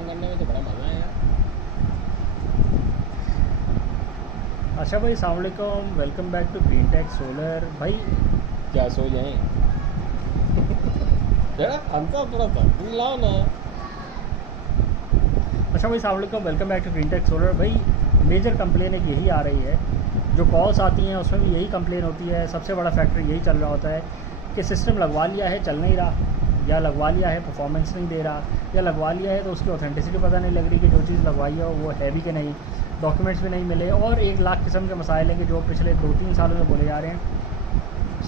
काम करने में तो बड़ा मज़ा है यार। अच्छा भाई, अस्सलाम वालेकुम, welcome back to Green Tech Solar. भाई क्या सो जाएं? जरा हमसा थोड़ा सा लाओ ना। अच्छा भाई, अस्सलाम वालेकुम, welcome back to Green Tech Solar. भाई मेजर कंप्लेन एक यही आ रही है, जो कॉल्स आती हैं उसमें भी यही कंप्लेन होती है। सबसे बड़ा फैक्टर यही चल रहा होता है कि सिस्टम लगवा लिया है चल नहीं रहा, या लगवा लिया है परफॉर्मेंस नहीं दे रहा, या लगवा लिया है तो उसकी ऑथेंटिसिटी पता नहीं लग रही कि जो चीज़ लगवाई है वो है भी कि नहीं, डॉक्यूमेंट्स भी नहीं मिले, और 1 लाख किस्म के मसाइल हैं कि जो पिछले 2-3 सालों से बोले जा रहे हैं।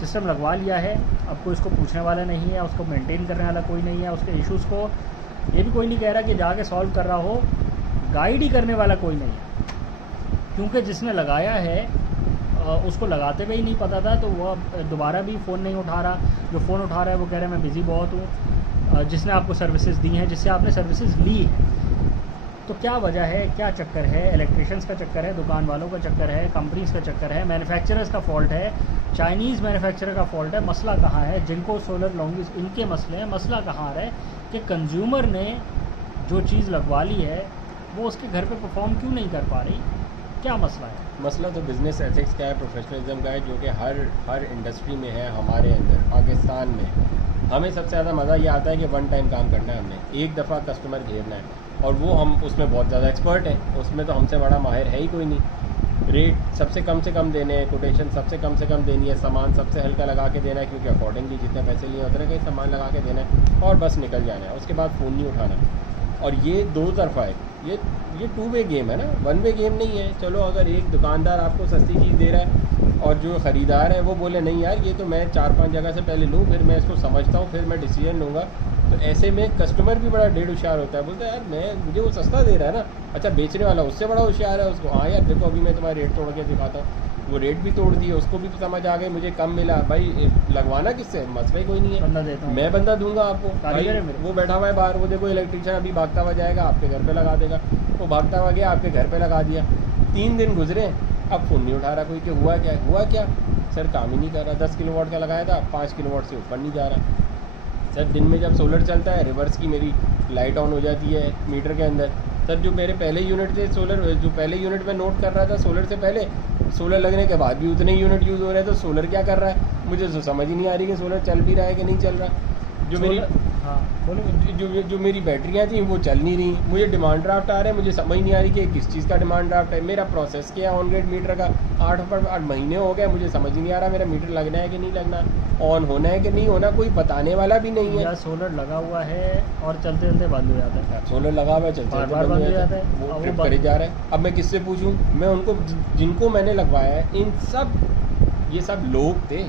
सिस्टम लगवा लिया है, अब कोई उसको पूछने वाला नहीं है, उसको मेंटेन करने वाला कोई नहीं है, उसके इश्यूज़ को ये भी कोई नहीं कह रहा कि जाके सॉल्व कर रहा हो, गाइड ही करने वाला कोई नहीं है। क्योंकि जिसने लगाया है उसको लगाते हुए ही नहीं पता था, तो वह दोबारा भी फ़ोन नहीं उठा रहा। जो फ़ोन उठा रहा है वो कह रहा है मैं बिज़ी बहुत हूँ। जिसने आपको सर्विसेज दी हैं, जिससे आपने सर्विसेज ली है, तो क्या वजह है, क्या चक्कर है? इलेक्ट्रिशियंस का चक्कर है, दुकान वालों का चक्कर है, कंपनीज़ का चक्कर है, मैन्युफैक्चरर्स का फ़ॉल्ट है, चाइनीज़ मैन्युफैक्चरर का फ़ॉल्ट है? मसला कहाँ है? जिनको सोलर लॉन्गेज इनके मसले हैं। मसला कहाँ आ रहा है कि कंज्यूमर ने जो चीज़ लगवा ली है वो उसके घर पे परफॉर्म क्यों नहीं कर पा रही? क्या मसला है? मसला तो बिज़नेस एथिक्स का है, प्रोफेशनलिज्म का है, जो कि हर इंडस्ट्री में है। हमारे अंदर पाकिस्तान में हमें सबसे ज़्यादा मज़ा ये आता है कि वन टाइम काम करना है, हमने एक दफ़ा कस्टमर घेरना है, और वो हम उसमें बहुत ज़्यादा एक्सपर्ट हैं। उसमें तो हमसे बड़ा माहिर है ही कोई नहीं। रेट सबसे कम देने हैं, कोटेशन सबसे कम देनी है, सामान सबसे हल्का लगा के देना है, क्योंकि अकॉर्डिंगली जितने पैसे लिए उतने का ही सामान लगा के देना है, और बस निकल जाना है। उसके बाद फ़ोन नहीं उठाना। और ये दो तरफा है, ये 2 वे गेम है ना, 1 वे गेम नहीं है। चलो अगर एक दुकानदार आपको सस्ती चीज़ दे रहा है और जो ख़रीदार है वो बोले नहीं यार ये तो मैं 4-5 जगह से पहले लूँ, फिर मैं इसको समझता हूँ, फिर मैं डिसीजन लूँगा, तो ऐसे में कस्टमर भी बड़ा डेढ़ होशियार होता है। बोलता है यार मुझे वो सस्ता दे रहा है ना, अच्छा बेचने वाला उससे बड़ा होशियार है, उसको हाँ यार देखो अभी मैं तुम्हारा रेट तोड़ के दिखाता हूँ। वो रेट भी तोड़ दिए, उसको भी समझ आ गई मुझे कम मिला। भाई लगवाना किससे, मसला ही कोई नहीं है, बंदा देता हूँ, मैं बंदा दूंगा आपको। भाई वो बैठा हुआ है बाहर, वो देखो इलेक्ट्रिशियन अभी भागता हुआ जाएगा आपके घर पे लगा देगा। वो भागता हुआ गया आपके घर पे लगा दिया, 3 दिन गुजरे, अब फ़ोन नहीं उठा रहा कोई, कि हुआ क्या सर, काम ही नहीं कर रहा। 10 किलोवाट का लगाया था, 5 किलोवाट से ऊपर नहीं जा रहा। सर दिन में जब सोलर चलता है रिवर्स की मेरी लाइट ऑन हो जाती है मीटर के अंदर। सर जो मेरे पहले यूनिट थे सोलर, जो पहले यूनिट में नोट कर रहा था सोलर से पहले, सोलर लगने के बाद भी उतने यूनिट यूज़ हो रहे हैं, तो सोलर क्या कर रहा है मुझे तो समझ ही नहीं आ रही कि सोलर चल भी रहा है कि नहीं चल रहा। जो मेरी हाँ बोलो। जो मेरी बैटरियाँ थी वो चल नहीं रही, मुझे डिमांड ड्राफ्ट आ रहे हैं, मुझे समझ नहीं आ रही कि किस चीज़ का डिमांड ड्राफ्ट है। मेरा प्रोसेस क्या है ऑन ग्रिड मीटर का, 8 महीने हो गए, मुझे समझ ही नहीं आ रहा मेरा मीटर लगना है कि नहीं लगना, ऑन होना है कि नहीं होना, कोई बताने वाला भी नहीं है। या सोलर लगा हुआ है और चलते चलते बंद हो जाता है, सोलर लगा हुआ है चलते बार बार बंद हो जाता है, वो अब ट्रिप वो करे जा रहा है। अब मैं किससे पूछूं? मैं उनको जिनको मैंने लगवाया है, इन सब ये सब लोग थे,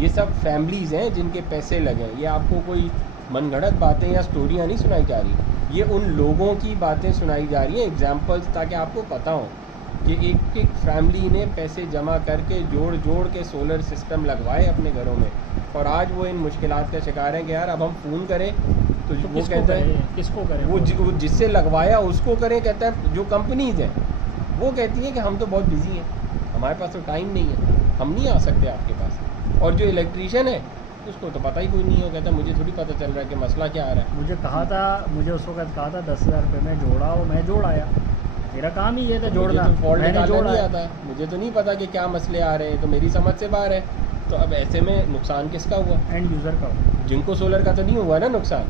ये सब फैमिलीज़ हैं जिनके पैसे लगे। ये आपको कोई मनगढ़ंत बातें या स्टोरियाँ नहीं सुनाई जा रही, ये उन लोगों की बातें सुनाई जा रही हैं, एग्जाम्पल्स, ताकि आपको पता हो कि एक फैमिली ने पैसे जमा करके जोड़ के सोलर सिस्टम लगवाए अपने घरों में, और आज वो इन मुश्किलात का शिकार हैं कि यार अब हम फ़ोन करें तो वो कहता है किसको करें, वो जिससे लगवाया उसको करें, कहता है जो कंपनीज़ हैं वो कहती हैं कि हम तो बहुत बिजी हैं, हमारे पास तो टाइम नहीं है, हम नहीं आ सकते आपके पास। और जो इलेक्ट्रीशियन है उसको तो पता ही कोई नहीं हो, कहता मुझे थोड़ी पता चल रहा है कि मसला क्या आ रहा है। मुझे उस वक्त कहा था 10,000 रुपये में जोड़ा, और मैं जोड़ आया, मेरा काम ही ये था जोड़ना, मुझे तो फॉल्ट मैंने निकालना जोड़ा नहीं आता, मुझे तो नहीं पता कि क्या मसले आ रहे हैं, तो मेरी समझ से बाहर है। तो अब ऐसे में नुकसान किसका हुआ? एंड यूज़र का हुआ। जिनको सोलर का तो नहीं हुआ ना नुकसान,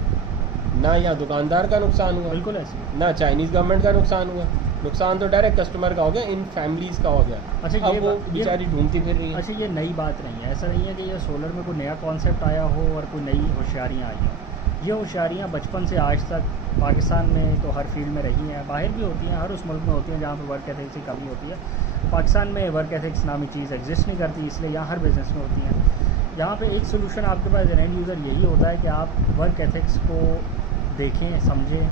ना या दुकानदार का नुकसान हुआ, बिल्कुल ऐसे। ना चाइनीज़ गवर्नमेंट का नुकसान हुआ, नुकसान तो डायरेक्ट कस्टमर का हो गया, इन फैमिलीज़ का हो गया। अच्छा अब वो बेचारी ढूंढती फिर रही है। अच्छा ये नई बात नहीं है, ऐसा नहीं है कि ये सोलर में कोई नया कॉन्सेप्ट आया हो और कोई नई होशियारियाँ आई हों। ये होशियारियाँ बचपन से आज तक पाकिस्तान में तो हर फील्ड में रही हैं, बाहर भी होती हैं, हर उस मुल्क में होती हैं जहाँ पर वर्क एथिक्स की कमी होती है। पाकिस्तान में वर्क एथिक्स नामी चीज़ एग्जिस्ट नहीं करती, इसलिए यहाँ हर बिज़नेस में होती हैं। यहाँ पे एक सोल्यूशन आपके पास एंड यूज़र यही होता है कि आप वर्क एथिक्स को देखें, समझें,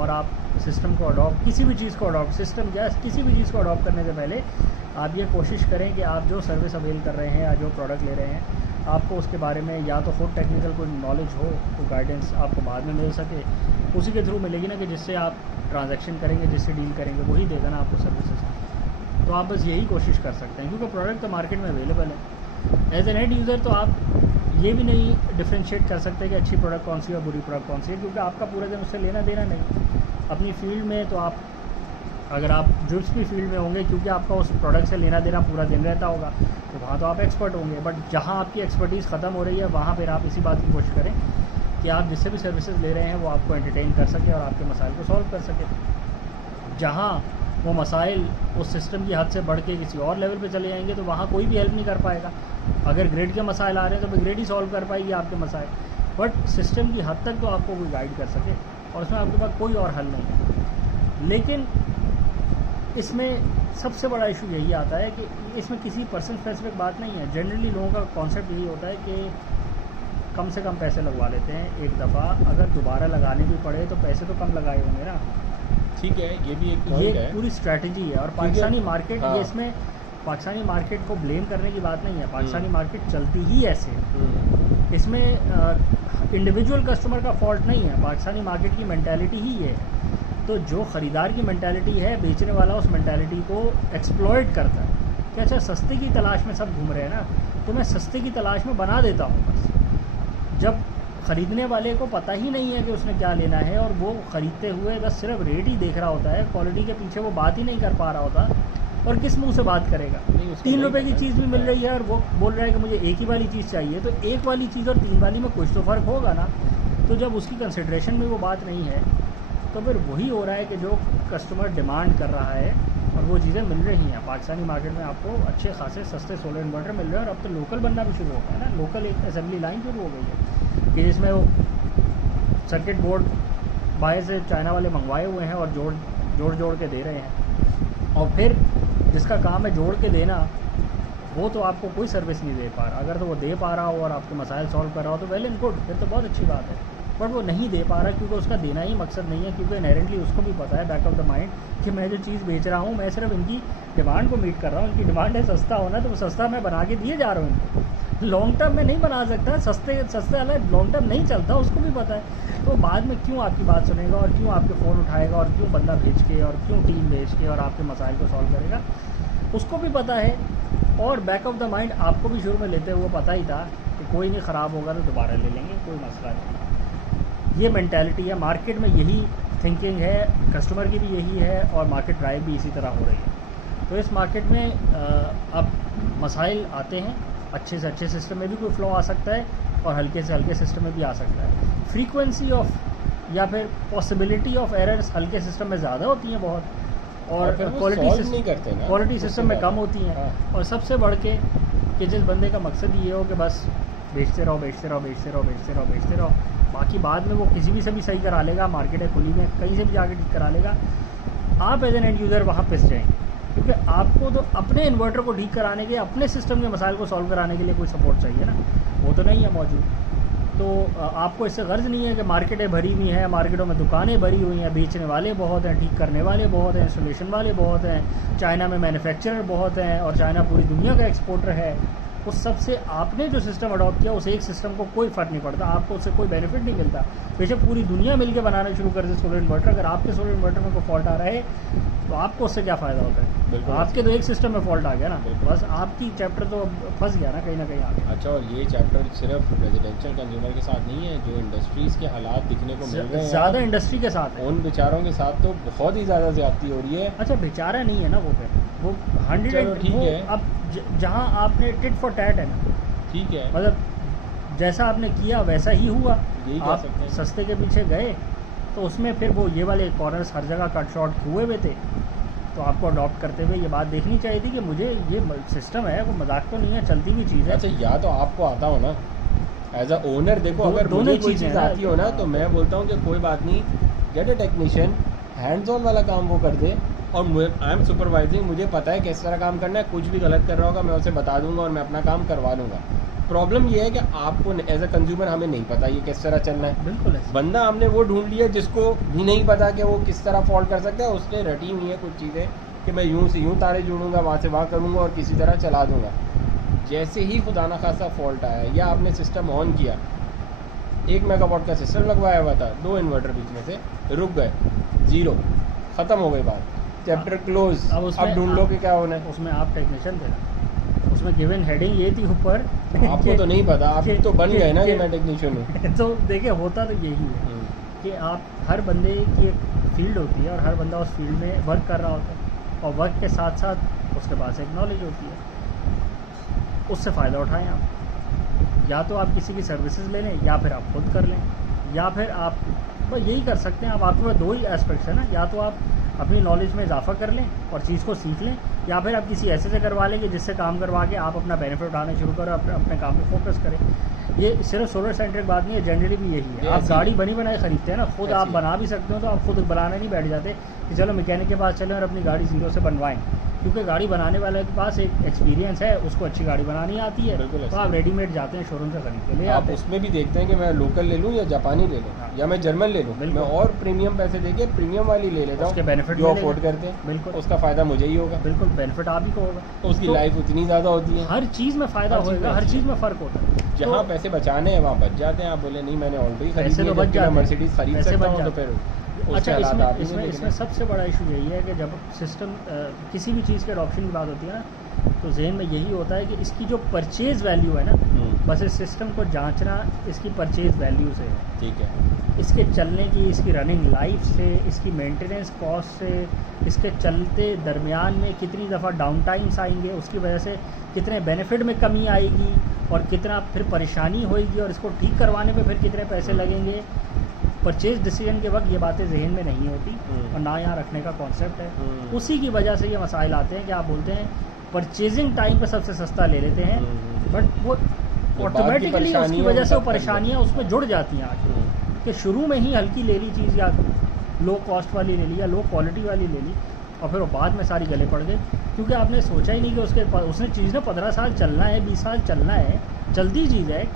और आप सिस्टम को अडॉप्ट, किसी भी चीज़ को अडॉप्ट, सिस्टम या किसी भी चीज़ को अडॉप्ट करने से पहले आप ये कोशिश करें कि आप जो सर्विस अवेल कर रहे हैं या जो प्रोडक्ट ले रहे हैं, आपको उसके बारे में या तो खुद टेक्निकल कोई नॉलेज हो, तो गाइडेंस आपको बाद में मिल सके, उसी के थ्रू मिलेगी ना, कि जिससे आप ट्रांजैक्शन करेंगे, जिससे डील करेंगे, वही देगा ना आपको सर्विसेज। तो आप बस यही कोशिश कर सकते हैं, क्योंकि प्रोडक्ट तो मार्केट में अवेलेबल है। एज एन एंड यूज़र तो आप ये भी नहीं डिफ्रेंशिएट कर सकते कि अच्छी प्रोडक्ट कौन सी है और बुरी प्रोडक्ट कौन सी है, क्योंकि आपका पूरा दिन उससे लेना देना नहीं। अपनी फील्ड में तो आप, अगर आप जिस भी फील्ड में होंगे, क्योंकि आपका उस प्रोडक्ट से लेना देना पूरा दिन रहता होगा, तो वहाँ तो आप एक्सपर्ट होंगे। बट जहाँ आपकी एक्सपर्टीज़ ख़त्म हो रही है, वहाँ फिर आप इसी बात की कोशिश करें कि आप जिससे भी सर्विसेज ले रहे हैं वो आपको एंटरटेन कर सके और आपके मसाइल को सॉल्व कर सके। जहाँ वो मसाइल उस सिस्टम की हद से बढ़ के किसी और लेवल पे चले जाएंगे, तो वहाँ कोई भी हेल्प नहीं कर पाएगा। अगर ग्रेड के मसाइल आ रहे हैं तो ग्रेड ही सॉल्व कर पाएगी आपके मसाइल, बट सिस्टम की हद तक तो आपको कोई गाइड कर सके, और उसमें आपके पास कोई और हल नहीं है। लेकिन इसमें सबसे बड़ा इशू यही आता है कि इसमें किसी पर्सन स्पेसिफिक बात नहीं है। जनरली लोगों का कॉन्सेप्ट यही होता है कि कम से कम पैसे लगवा लेते हैं एक दफ़ा, अगर दोबारा लगाने भी पड़े तो पैसे तो कम लगाए होंगे ना। ठीक है, ये भी एक ये पॉइंट है। पूरी स्ट्रैटेजी है। और पाकिस्तानी मार्केट, हाँ। ये इसमें पाकिस्तानी मार्केट को ब्लेम करने की बात नहीं है, पाकिस्तानी मार्केट चलती ही ऐसे है। हम्म, इसमें इंडिविजुअल कस्टमर का फॉल्ट नहीं है, पाकिस्तानी मार्केट की मेंटालिटी ही ये है। तो जो ख़रीदार की मेंटालिटी है, बेचने वाला उस मेंटालिटी को एक्सप्लॉइट करता है कि अच्छा सस्ते की तलाश में सब घूम रहे हैं ना, तो मैं सस्ते की तलाश में बना देता हूँ बस। जब ख़रीदने वाले को पता ही नहीं है कि उसने क्या लेना है, और वो ख़रीदते हुए बस सिर्फ रेट ही देख रहा होता है, क्वालिटी के पीछे वो बात ही नहीं कर पा रहा होता, और किस मुंह से बात करेगा। नहीं, उसको 3 नहीं रुपए की पता। चीज़ भी मिल रही है और वो बोल रहा है कि मुझे एक ही वाली चीज़ चाहिए, तो एक वाली चीज़ और 3 वाली में कुछ तो फ़र्क होगा ना। तो जब उसकी कंसिड्रेशन में वो बात नहीं है, तो फिर वही हो रहा है कि जो कस्टमर डिमांड कर रहा है और वो चीज़ें मिल रही हैं। पाकिस्तानी मार्केट में आपको अच्छे खासे सस्ते सोलर इन्वर्टर मिल रहे हैं, और अब तो लोकल बनना भी शुरू हो गया है ना। लोकल एक असेंबली लाइन शुरू हो गई है कि जिसमें वो सर्किट बोर्ड बाहर से चाइना वाले मंगवाए हुए हैं और जोड़ के दे रहे हैं। और फिर जिसका काम है जोड़ के देना, वो तो आपको कोई सर्विस नहीं दे पा रहा। अगर तो वो दे पा रहा हो और आपके मसाइल सॉल्व कर रहा हो तो वेल एंड गुड, फिर तो बहुत अच्छी बात है। बट वो नहीं दे पा रहा क्योंकि उसका देना ही मकसद नहीं है, क्योंकि इनहेरेंटली उसको भी पता है बैक ऑफ द माइंड कि मैं जो चीज़ बेच रहा हूँ, मैं सिर्फ इनकी डिमांड को मीट कर रहा हूँ। इनकी डिमांड है सस्ता होना, तो वो सस्ता मैं बना के दिए जा रहा हूँ इनको। लॉन्ग टर्म में नहीं बना सकता, सस्ते वाला लॉन्ग टर्म नहीं चलता, उसको भी पता है। तो बाद में क्यों आपकी बात सुनेगा, और क्यों आपके फ़ोन उठाएगा, और क्यों बंदा भेज के, और क्यों टीम भेज के और आपके मसाइल को सॉल्व करेगा, उसको भी पता है। और बैक ऑफ द माइंड आपको भी शुरू में लेते हुए पता ही था कि कोई नहीं, ख़राब होगा तो दोबारा ले लेंगे, कोई मसला नहीं। ये मेंटालिटी है मार्केट में, यही थिंकिंग है, कस्टमर की भी यही है, और मार्केट ड्राइव भी इसी तरह हो रही है। तो इस मार्केट में अब मसाइल आते हैं, अच्छे से अच्छे सिस्टम में भी कोई फ्लॉ आ सकता है, और हल्के से हल्के सिस्टम में भी आ सकता है। फ्रीक्वेंसी ऑफ या फिर पॉसिबिलिटी ऑफ एरर्स हल्के सिस्टम में ज़्यादा होती हैं बहुत, और फिर वो क्वालिटी solve नहीं करते ना, क्वालिटी उससे सिस्टम में बात। कम होती हैं। हाँ। और सबसे बढ़ के कि जिस बंदे का मकसद ये हो कि बस बेचते रहो बेचते रहो बेचते रहो बेचते रहो बेचते रहो, बाकी बाद में वो किसी भी से भी सही करा लेगा, मार्केट है खुली में कहीं से भी जाके ठीक करा लेगा, आप एज एन एंड यूज़र वहाँ पिस जाएंगे। क्योंकि आपको तो अपने इन्वर्टर को ठीक कराने के, अपने सिस्टम के मसाइल को सॉल्व कराने के लिए कोई सपोर्ट चाहिए ना, वो तो नहीं है मौजूद। तो आपको इससे गर्ज नहीं है कि मार्केटें भरी हुई हैं, मार्केटों में दुकानें भरी हुई हैं, बेचने वाले बहुत हैं, ठीक करने वाले बहुत हैं, इंस्टॉलेशन वाले बहुत हैं, चाइना में मैन्युफैक्चरर बहुत हैं, और चाइना पूरी दुनिया का एक्सपोर्टर है। उस सब से आपने जो सिस्टम अडॉप्ट किया, उस एक सिस्टम को कोई फ़र्क नहीं पड़ता, आपको उससे कोई बेनिफिट नहीं मिलता। बेशक पूरी दुनिया मिलकर बनाना शुरू कर दे सोलर इन्वर्टर, अगर आपके सोलर इन्वर्टर में कोई फॉल्ट आ रहा है तो आपको उससे क्या फ़ायदा होता है? बिल्कुल। आपके तो एक सिस्टम में फॉल्ट आ गया ना, बिल्कुल। बस आपकी चैप्टर तो फंस गया ना कहीं आगे। अच्छा, और ये चैप्टर सिर्फ रेजिडेंशियल कंज्यूमर के साथ नहीं है, जो इंडस्ट्रीज़ के हालात दिखने को मिल रहे हैं ज़्यादा इंडस्ट्री के साथ है, उन बेचारों के साथ तो बहुत ही ज़्यादा ज़्यादती हो रही है। अच्छा बेचारा नहीं है ना वो, फिर वो 100 चलो ठीक है। अब जहाँ आपने टिट फॉर टैट है ना, ठीक है, मतलब जैसा आपने किया वैसा ही हुआ। यही कह आप सकते हैं। सस्ते के पीछे गए तो उसमें फिर वो ये वाले कॉर्नर्स हर जगह कट शॉर्ट हुए हुए थे, तो आपको अडॉप्ट करते हुए ये बात देखनी चाहिए थी कि मुझे ये सिस्टम है, वो मजाक तो नहीं है, चलती हुई चीज़ है। अच्छा, या तो आपको आता हो ना एज अ ओनर, देखो अगर दोनों मुझे ही कोई चीज़ें चीज़ हैं ना। आती हो ना, तो मैं बोलता हूँ कि कोई बात नहीं, get a technician, hands on वाला काम वो कर दे, और आई एम सुपरवाइजिंग, मुझे पता है किस तरह काम करना है, कुछ भी गलत कर रहा होगा मैं उसे बता दूंगा और मैं अपना काम करवा लूँगा। प्रॉब्लम ये है कि आपको एज अ कंज्यूमर हमें नहीं पता ये किस तरह चलना है। बिल्कुल ऐसे। बंदा हमने वो ढूंढ लिया जिसको भी नहीं पता कि वो किस तरह फॉल्ट कर सकता है, उसने रटी हुई है कुछ चीज़ें कि मैं यूं से यूं तारे जोड़ूंगा, वहाँ से वहाँ करूँगा और किसी तरह चला दूंगा। जैसे ही खुदा न खासा फॉल्ट आया या आपने सिस्टम ऑन किया, 1 मेगावाट का सिस्टम लगवाया हुआ था, 2 इन्वर्टर बीच में से रुक गए, 0, ख़त्म हो गई बात, चैप्टर क्लोज। अब ढूंढ लो कि क्या होना है। उसमें आप टेक्नीशियन थे ना, उसमें गिवन हेडिंग ये थी ऊपर आपको तो नहीं पता, आप तो बन गए ना कि मैं टेक्नीशियन हूँ। तो देखिए होता तो यही है कि आप हर बंदे की फील्ड होती है और हर बंदा उस फील्ड में वर्क कर रहा होता है, और वर्क के साथ साथ उसके पास एक नॉलेज होती है, उससे फ़ायदा उठाएं आप। या तो आप किसी की सर्विसेज ले लें, या फिर आप खुद कर लें, या फिर आप बस यही कर सकते हैं। अब आपके पास दो ही एस्पेक्ट्स हैं ना, या तो आप अपनी नॉलेज में इजाफा कर लें और चीज़ को सीख लें, या फिर आप किसी ऐसे से करवा लें कि जिससे काम करवा के आप अपना बेनिफिट उठाना शुरू करें, अपने काम पे फोकस करें। ये सिर्फ सोलर सेंट्रिक बात नहीं है, जनरली भी यही है। आप गाड़ी बनी बनाई खरीदते हैं ना, खुद आप बना भी सकते हो, तो आप खुद बनाने नहीं बैठ जाते कि चलो मैकेनिक के पास चलें और अपनी गाड़ी ज़ीरो से बनवाएं, क्योंकि गाड़ी बनाने वाले के पास एक एक्सपीरियंस है, उसको अच्छी गाड़ी बनानी आती है, तो आप रेडीमेड जाते हैं शोरूम से खरीद के ले आप उसमें भी देखते हैं कि मैं लोकल ले लूँ या जापानी ले लूँ, या मैं जर्मन ले लूँ, मैं और प्रीमियम पैसे देके प्रीमियम वाली ले लेता हूँ, उसके बेनिफिट जो अफोर्ड करते हैं, बिल्कुल उसका फ़ायदा मुझे ही होगा, बिल्कुल बेनिफिट आप ही को होगा, तो उसकी लाइफ उतनी ज़्यादा होती है, हर चीज़ में फ़ायदा होगा, हर चीज़ में फ़र्क होता है। जहाँ पैसे बचाने हैं वहाँ बच जाते हैं। आप बोले नहीं मैंने ऑलरेडी पैसे तो बच जाते हैं, मर्सिडीज खरीद सकता हूँ, तो फिर अच्छा इसमें सबसे बड़ा इशू यही है कि जब सिस्टम किसी भी चीज़ के अडॉप्शन की बात होती है ना, तो जहन में यही होता है कि इसकी जो परचेज़ वैल्यू है ना, बस इस सिस्टम को जांचना इसकी परचेज़ वैल्यू से है, ठीक है, इसके चलने की, इसकी रनिंग लाइफ से, इसकी मेंटेनेंस कॉस्ट से, इसके चलते दरमियान में कितनी दफ़ा डाउन टाइम्स आएंगे, उसकी वजह से कितने बेनिफिट में कमी आएगी और कितना फिर परेशानी होएगी, और इसको ठीक करवाने पे फिर कितने पैसे लगेंगे। परचेज डिसीजन के वक्त ये बातें जहन में नहीं होती और ना यहाँ रखने का कॉन्सेप्ट है। उसी की वजह से ये मसाइल आते हैं कि आप बोलते हैं परचेजिंग टाइम पे सबसे सस्ता ले लेते हैं, बट वो ऑटोमेटिकली उसकी वजह से वो परेशानियाँ उसमें जुड़ जाती हैं आगे, कि शुरू में ही हल्की ले ली चीज़ या लो कॉस्ट वाली ले ली या लो क्वालिटी वाली ले ली, और फिर वो बाद में सारी गले पड़ गई, क्योंकि आपने सोचा ही नहीं कि उसने चीज़ ने 15 साल चलना है, 20 साल चलना है, चलती चीज़ है,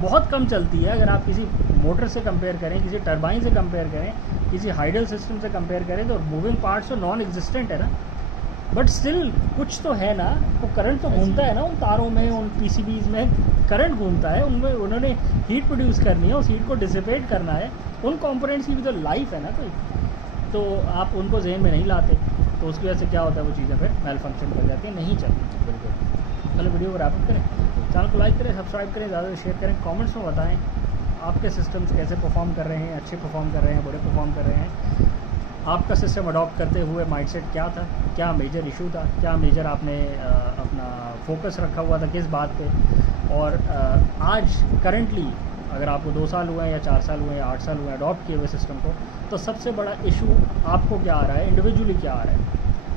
बहुत कम चलती है। अगर आप किसी मोटर से कंपेयर करें, किसी टरबाइन से कंपेयर करें, किसी हाइडल सिस्टम से कंपेयर करें, तो मूविंग पार्ट्स तो नॉन एग्जिस्टेंट है ना, बट स्टिल कुछ तो है ना, वो करंट तो घूमता है ना उन तारों में, उन पीसीबीज में करंट घूमता है, उनमें उन्होंने हीट प्रोड्यूस करनी है, उस हीट को डिसिपेट करना है, उन कंपोनेंट्स की भी तो लाइफ है ना कोई, तो आप उनको जहन में नहीं लाते, तो उसकी वजह से क्या होता है, वो चीज़ें फिर मेल फंक्शन कर जाती हैं, नहीं चलती। बिल्कुल। चलो वीडियो को रैप अप करें, चैनल को लाइक करें, सब्सक्राइब करें, ज़्यादा शेयर करें, कमेंट्स में बताएं आपके सिस्टम्स कैसे परफॉर्म कर रहे हैं, अच्छे परफॉर्म कर रहे हैं, बुरे परफॉर्म कर रहे हैं, आपका सिस्टम अडॉप्ट करते हुए माइंडसेट क्या था, क्या मेजर इशू था, क्या मेजर आपने अपना फोकस रखा हुआ था किस बात पे, और आज करंटली अगर आपको 2 साल हुए हैं या 4 साल हुए हैं या 8 साल हुए हैं अडॉप्ट किए हुए सिस्टम को, तो सबसे बड़ा इशू आपको क्या आ रहा है, इंडिविजुअली क्या आ रहा है,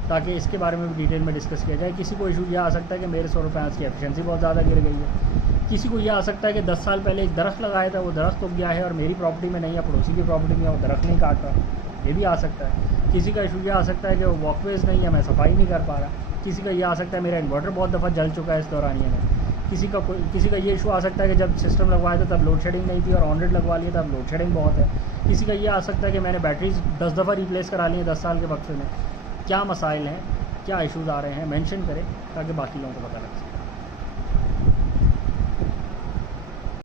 ताकि इसके बारे में भी डिटेल में डिस्कस किया जाए। किसी को इशू यह आ सकता है कि मेरे सोलर पैनल्स की एफिशिएंसी बहुत ज़्यादा गिर गई है, किसी को यह आ सकता है कि 10 साल पहले एक दरख्त लगाया था, वो दरख्त उग गया है और मेरी प्रॉपर्टी में नहीं है, पड़ोसी की प्रॉपर्टी में, वो दरख्त नहीं काट रहा, ये भी आ सकता है। किसी का इशू यह आ सकता है कि वो वॉकवेज नहीं है, मैं सफाई नहीं कर पा रहा, किसी का ये आ सकता है मेरा इन्वर्टर बहुत दफ़ा जल चुका है इस दौरानिए में, किसी का ये इशू आ सकता है कि जब सिस्टम लगवाया था तब लोड शेडिंग नहीं थी और ऑन रेट लगवा लिया तब लोड शेडिंग बहुत है, किसी का ये आ सकता है कि मैंने बैटरीज 10 दफ़ा रिप्लेस करा ली है 10 साल के वक्त में। क्या मसाइल हैं, क्या इशूज़ आ रहे हैं, मेंशन करें ताकि बाकी लोगों को पता लग सके।